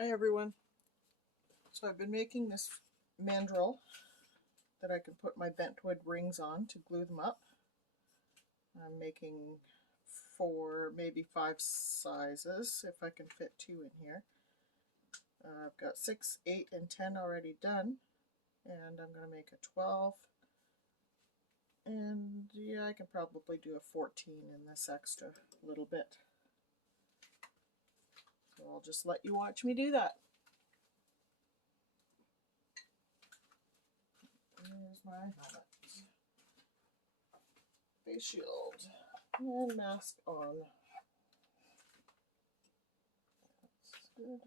Hi everyone. So I've been making this mandrel that I can put my bentwood rings on to glue them up. I'm making 4, maybe 5 sizes if I can fit 2 in here. I've got 6, 8, and 10 already done, and I'm going to make a 12. And yeah, I can probably do a 14 in this extra little bit. So I'll just let you watch me do that. Here's my helmet. Face shield and mask on. That's good.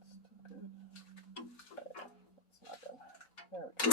That's still good. That's not done. There we go.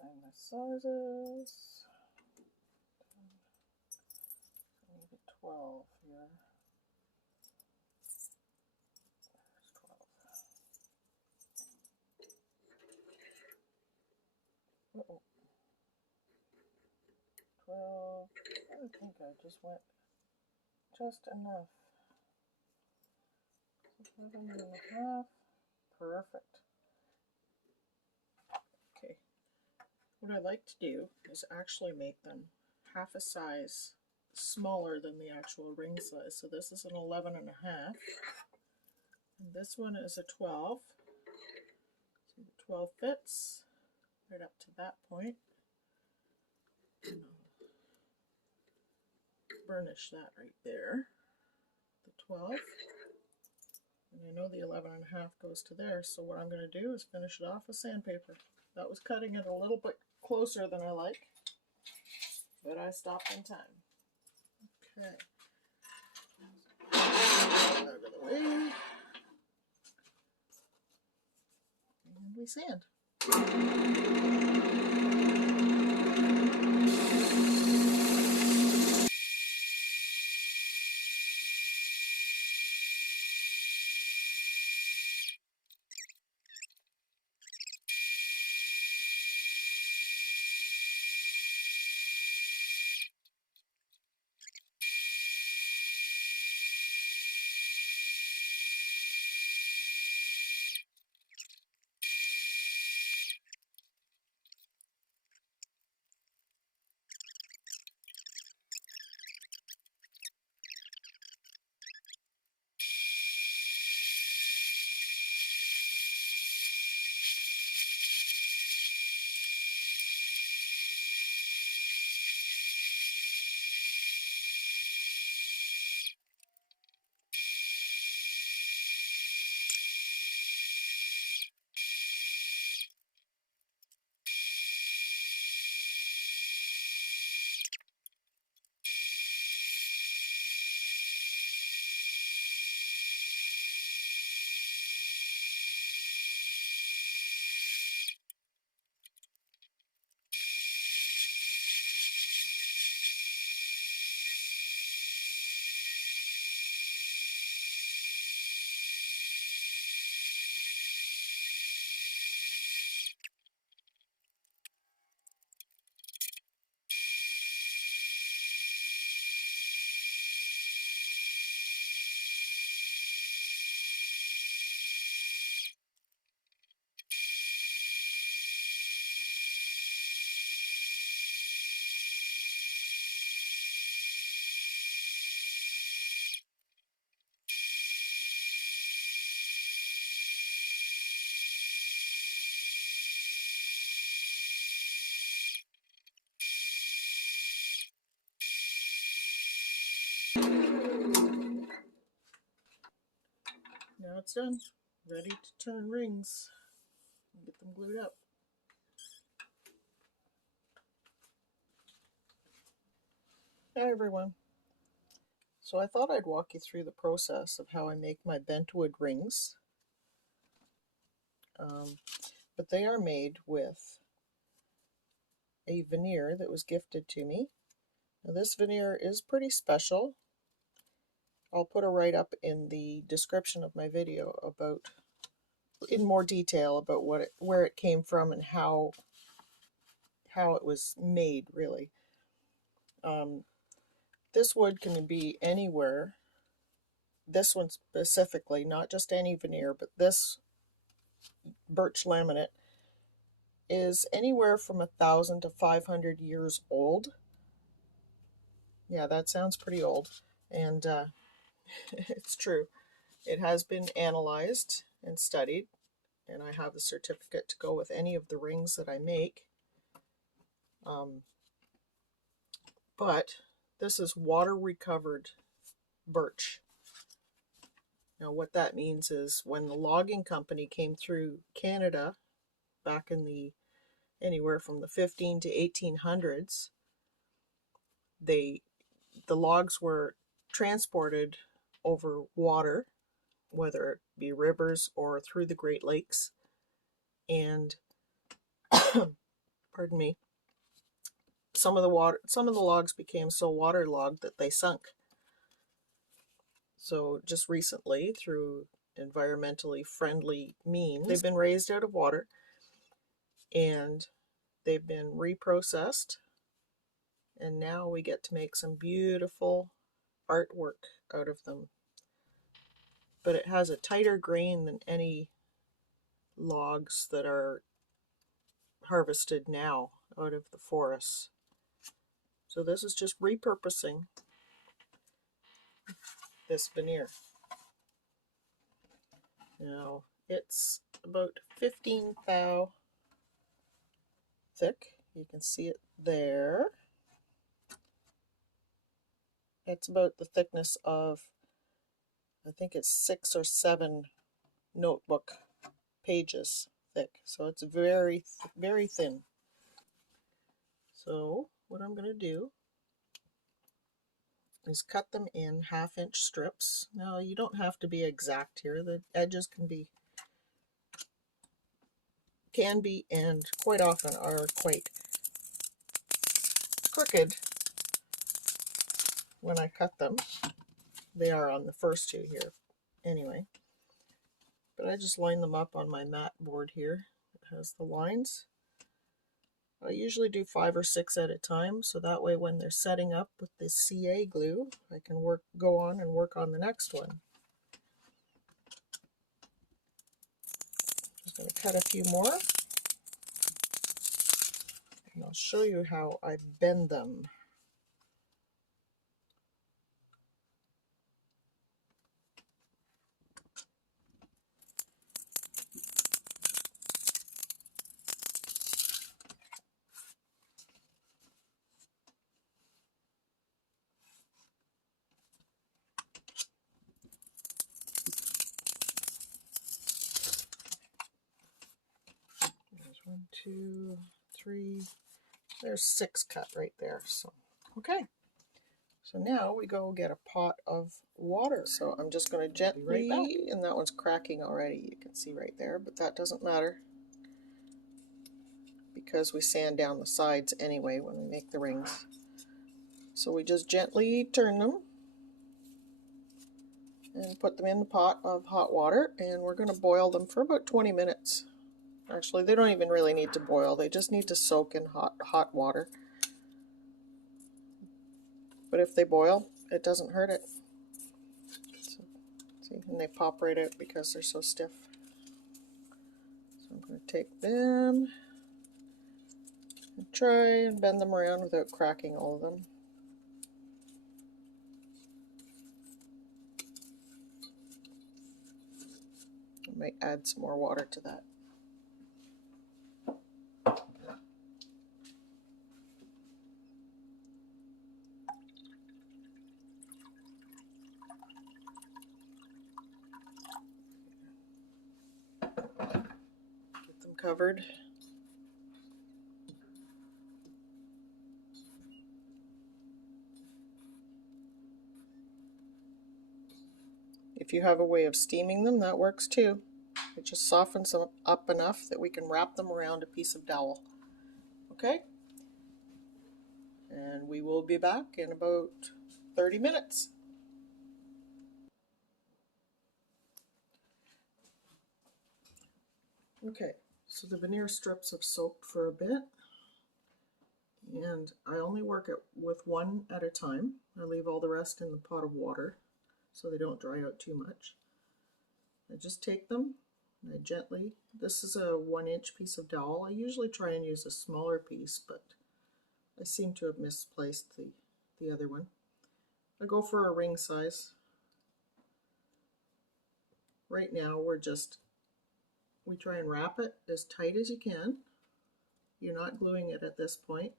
Find the sizes. I need a 12 here. There's 12. Uh-oh. 12. I think I just went just enough. 11.5. Perfect. Okay. What I like to do is actually make them half a size smaller than the actual ring size. So this is an 11.5. And this one is a 12. So the 12 fits right up to that point. And I'll burnish that right there. The 12. And I know the 11.5 goes to there, so what I'm going to do is finish it off with sandpaper. That was cutting it a little bit closer than I like, but I stopped in time. Okay. Out of the way. And we sand. Now it's done. Ready to turn rings and get them glued up. Hi everyone. So I thought I'd walk you through the process of how I make my bentwood rings. But they are made with a veneer that was gifted to me. Now this veneer is pretty special. I'll put a write-up in the description of my video about, in more detail about where it came from and how it was made, really. This wood can be anywhere. This one specifically, not just any veneer, but this birch laminate is anywhere from 1,000 to 500 years old. Yeah, that sounds pretty old, and it's true. It has been analyzed and studied, and I have the certificate to go with any of the rings that I make. But this is water recovered birch. Now what that means is when the logging company came through Canada back in the anywhere from the 15 to 1800s, the logs were transported over water, whether it be rivers or through the Great Lakes, and pardon me, some of the logs became so waterlogged that they sunk. So just recently, through environmentally friendly means, they've been raised out of water and they've been reprocessed, and now we get to make some beautiful artwork out of them. But it has a tighter grain than any logs that are harvested now out of the forests. So this is just repurposing this veneer. Now it's about 15 thou thick. You can see it there. It's about the thickness of, I think it's 6 or 7 notebook pages thick. So it's very, very thin. So what I'm going to do is cut them in 1/2 inch strips. Now you don't have to be exact here. The edges can be and quite often are quite crooked when I cut them. They are on the first two here anyway. But I just line them up on my mat board here. It has the lines. I usually do 5 or 6 at a time, so that way when they're setting up with the CA glue, I can go on and work on the next one. Just going to cut a few more, and I'll show you how I bend them. There's 1, 2, 3. There's 6 cut right there. So okay. So now we go get a pot of water. So I'm just going to gently, and that one's cracking already, you can see right there, but that doesn't matter because we sand down the sides anyway when we make the rings. So we just gently turn them and put them in the pot of hot water, and we're going to boil them for about 20 minutes. Actually, they don't even really need to boil, they just need to soak in hot water. But if they boil, it doesn't hurt it. So, see, and they pop right out because they're so stiff. So I'm going to take them and try and bend them around without cracking all of them. I might add some more water to that. covered. If you have a way of steaming them, that works too. It just softens them up enough that we can wrap them around a piece of dowel. Okay? And we will be back in about 30 minutes. Okay, so the veneer strips have soaked for a bit, and I only work with one at a time. I leave all the rest in the pot of water so they don't dry out too much. I just take them and I gently, this is a 1-inch piece of dowel. I usually try and use a smaller piece, but I seem to have misplaced the other one. I go for a ring size. Right now we try and wrap it as tight as you can. You're not gluing it at this point,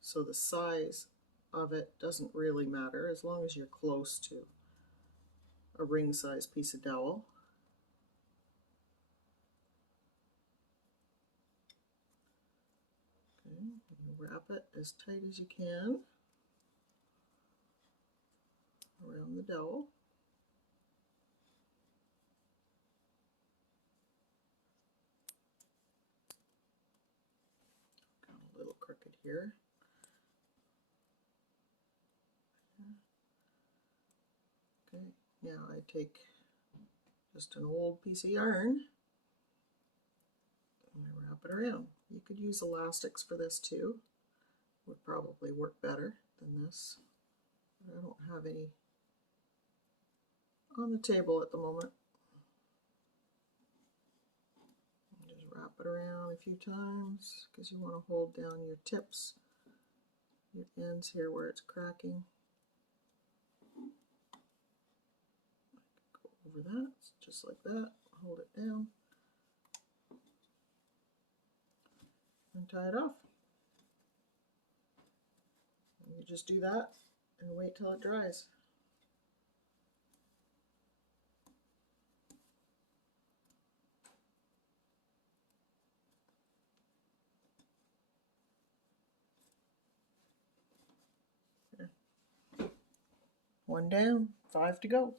so the size of it doesn't really matter as long as you're close to a ring size piece of dowel. Okay, you wrap it as tight as you can around the dowel. Got a little crooked here. Okay, now I take just an old piece of yarn and I wrap it around. You could use elastics for this too. Would probably work better than this. But I don't have any on the table at the moment. Just wrap it around a few times because you want to hold down your tips, your ends here where it's cracking. Go over that, just like that. Hold it down and tie it off. And you just do that and wait till it dries. One down, 5 to go.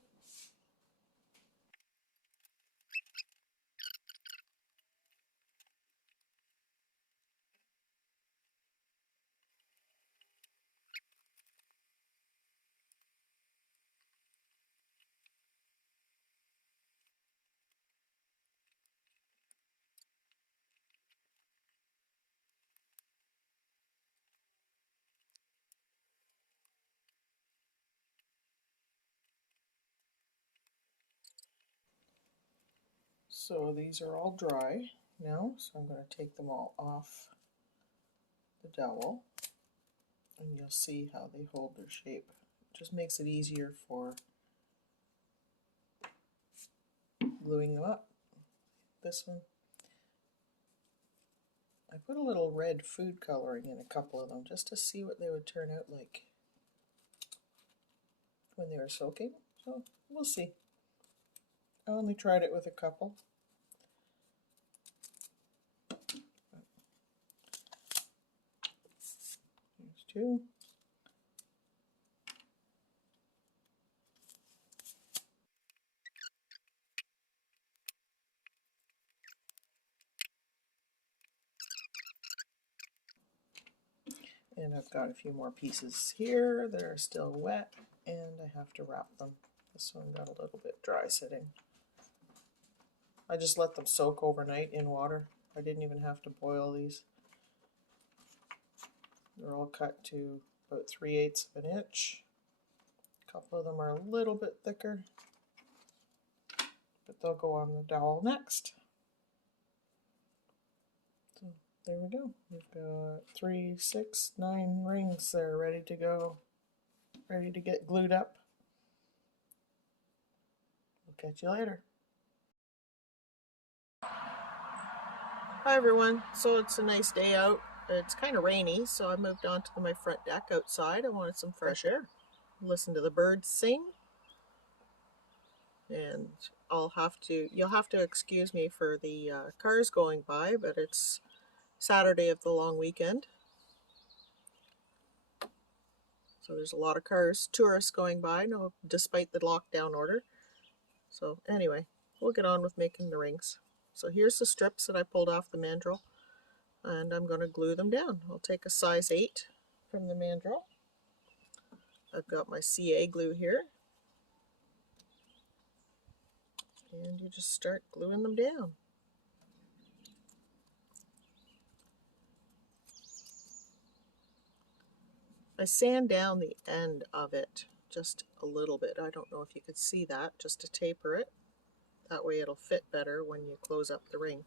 So these are all dry now, so I'm going to take them all off the dowel and you'll see how they hold their shape. It just makes it easier for gluing them up. This one, I put a little red food coloring in a couple of them just to see what they would turn out like when they were soaking, so we'll see. I only tried it with a couple. There's 2. And I've got a few more pieces here that are still wet and I have to wrap them. This one got a little bit dry sitting. I just let them soak overnight in water. I didn't even have to boil these. They're all cut to about 3/8 of an inch. A couple of them are a little bit thicker, but they'll go on the dowel next. So there we go. We've got 3, 6, 9 rings there ready to go, ready to get glued up. We'll catch you later. Hi everyone. So it's a nice day out. It's kind of rainy, so I moved on to my front deck outside. I wanted some fresh air. Listen to the birds sing. And you'll have to excuse me for the cars going by, but it's Saturday of the long weekend. So there's a lot of cars, tourists going by, no, despite the lockdown order. So anyway, we'll get on with making the rings. So here's the strips that I pulled off the mandrel, and I'm going to glue them down. I'll take a size 8 from the mandrel. I've got my CA glue here. And you just start gluing them down. I sand down the end of it just a little bit. I don't know if you could see that, just to taper it. That way it'll fit better when you close up the ring.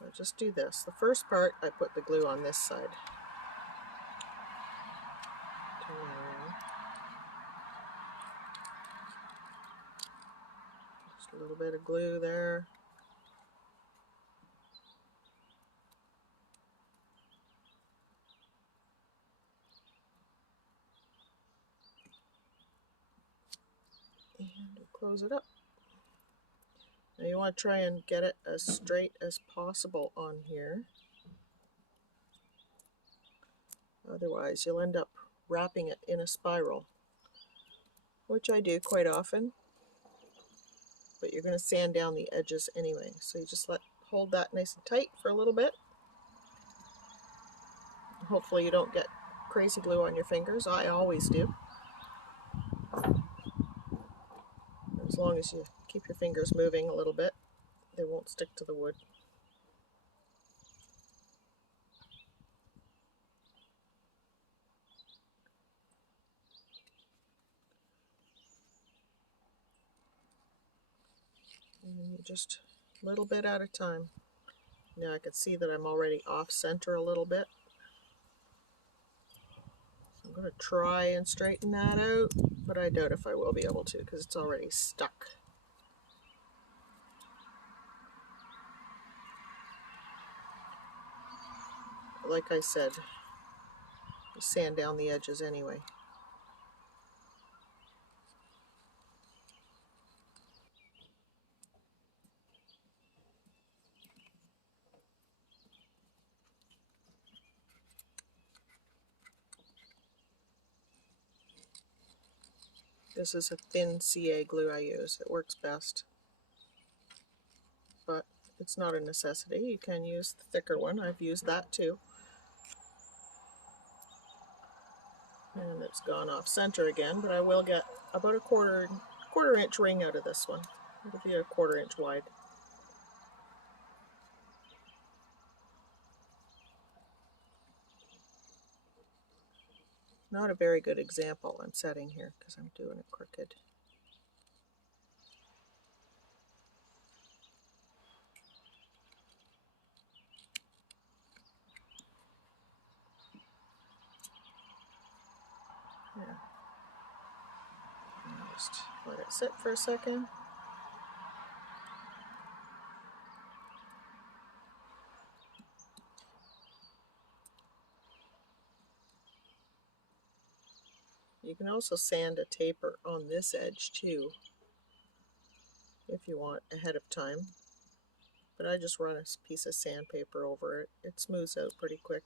So just do this. The first part, I put the glue on this side. Turn around. Just a little bit of glue there. And we'll close it up. Now you want to try and get it as straight as possible on here. Otherwise you'll end up wrapping it in a spiral, which I do quite often. But you're going to sand down the edges anyway. So you just hold that nice and tight for a little bit. Hopefully you don't get crazy glue on your fingers. I always do. As long as you keep your fingers moving a little bit, they won't stick to the wood. And you just a little bit at a time. Now I can see that I'm already off center a little bit. So I'm going to try and straighten that out, but I doubt if I will be able to because it's already stuck. Like I said, you sand down the edges anyway. This is a thin CA glue I use. It works best. But it's not a necessity. You can use the thicker one. I've used that too. And it's gone off center again, but I will get about a quarter inch ring out of this one. It'll be a 1/4 inch wide. Not a very good example I'm setting here because I'm doing it crooked. Yeah. Just let it sit for a second. You can also sand a taper on this edge too, if you want, ahead of time. But I just run a piece of sandpaper over it. It smooths out pretty quick.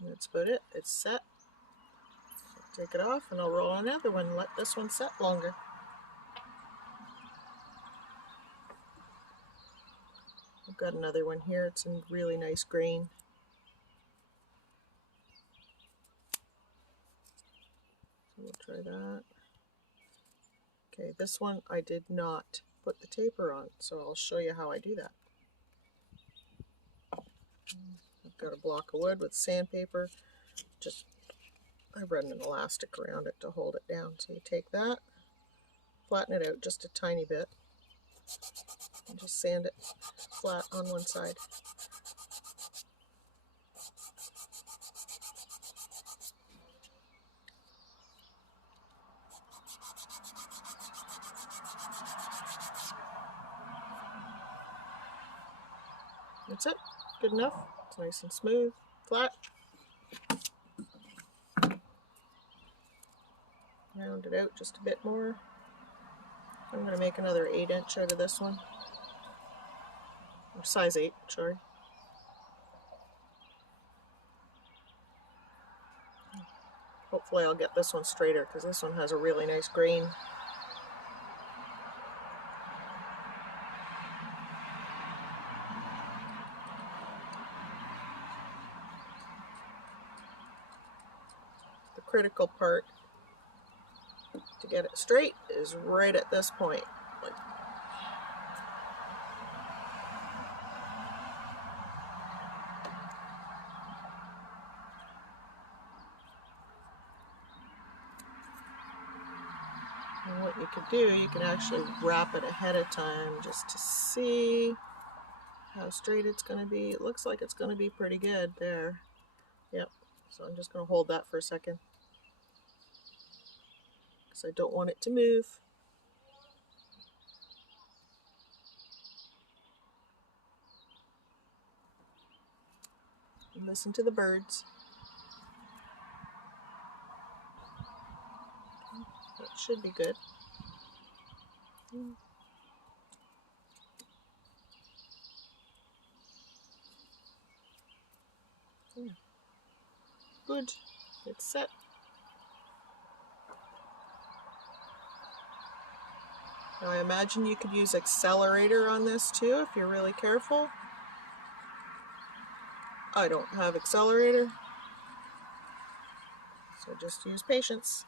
That's about it. It's set. So take it off and I'll roll another one. Let this one set longer. I've got another one here. It's in really nice grain. So we'll try that. Okay, this one I did not put the taper on, so I'll show you how I do that. I've got a block of wood with sandpaper. I run an elastic around it to hold it down. So you take that, flatten it out just a tiny bit, and just sand it flat on one side. That's it. Good enough. It's nice and smooth, flat. Round it out just a bit more. I'm going to make another 8-inch out of this one. Or size 8, sorry. Hopefully I'll get this one straighter because this one has a really nice grain. The critical part to get it straight is right at this point. And what you can do, you can actually wrap it ahead of time just to see how straight it's going to be. It looks like it's going to be pretty good there. Yep. So I'm just going to hold that for a second because I don't want it to move. And listen to the birds. That should be good. Good. It's set. Now I imagine you could use accelerator on this too if you're really careful. I don't have accelerator, so just use patience.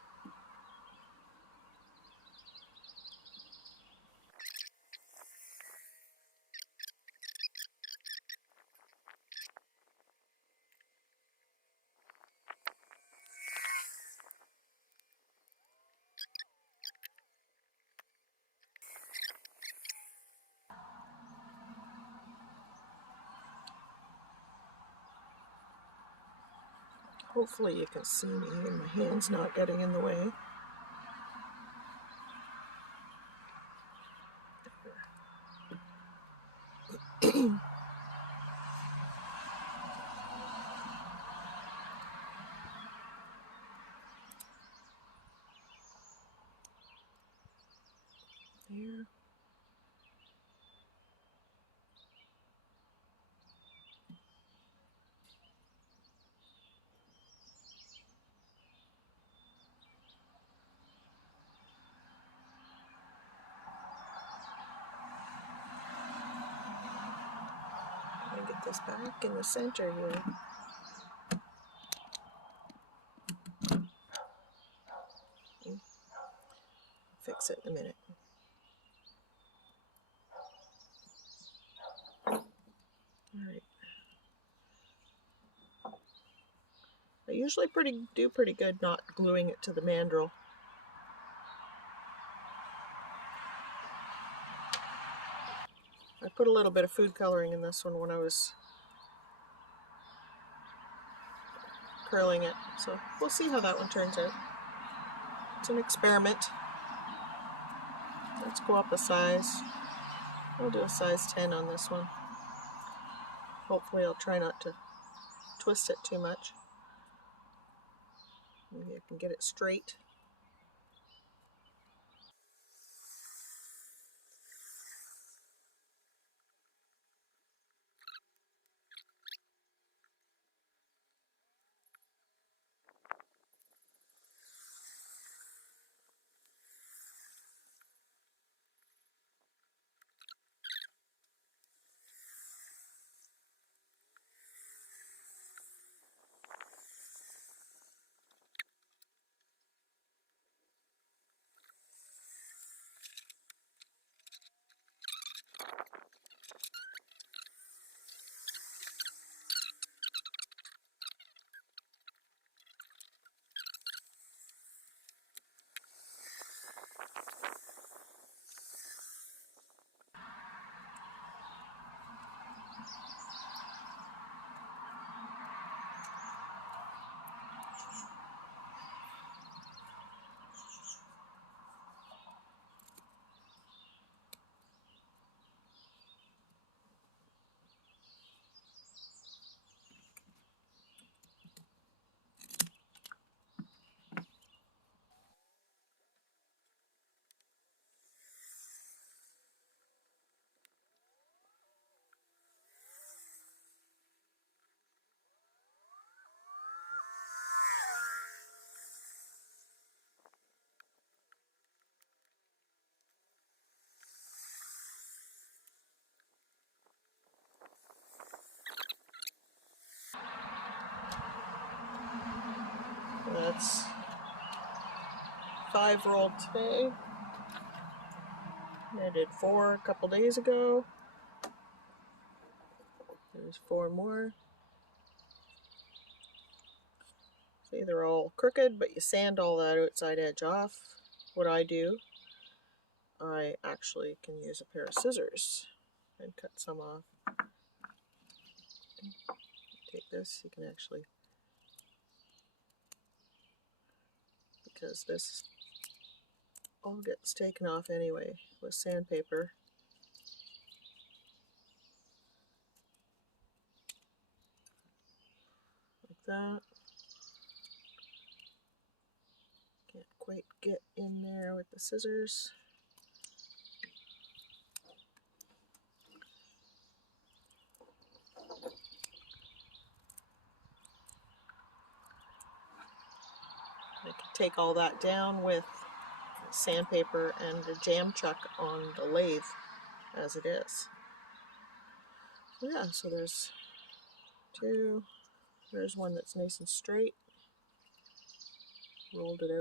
Hopefully you can see me and my hand's not getting in the way. There. Get this back in the center here. Fix it in a minute. Alright. I usually do pretty good not gluing it to the mandrel. I put a little bit of food coloring in this one when I was curling it, so we'll see how that one turns out. It's an experiment. Let's go up a size. I'll do a size 10 on this one. Hopefully I'll try not to twist it too much. Maybe I can get it straight. That's 5 rolled today. I did 4 a couple days ago. There's 4 more. See, they're all crooked, but you sand all that outside edge off. What I do, I actually can use a pair of scissors and cut some off. Take this, you can actually, because this all gets taken off anyway with sandpaper. Like that. Can't quite get in there with the scissors. I can take all that down with sandpaper and a jam chuck on the lathe as it is. So yeah, so there's 2. There's one that's nice and straight. Rolled it out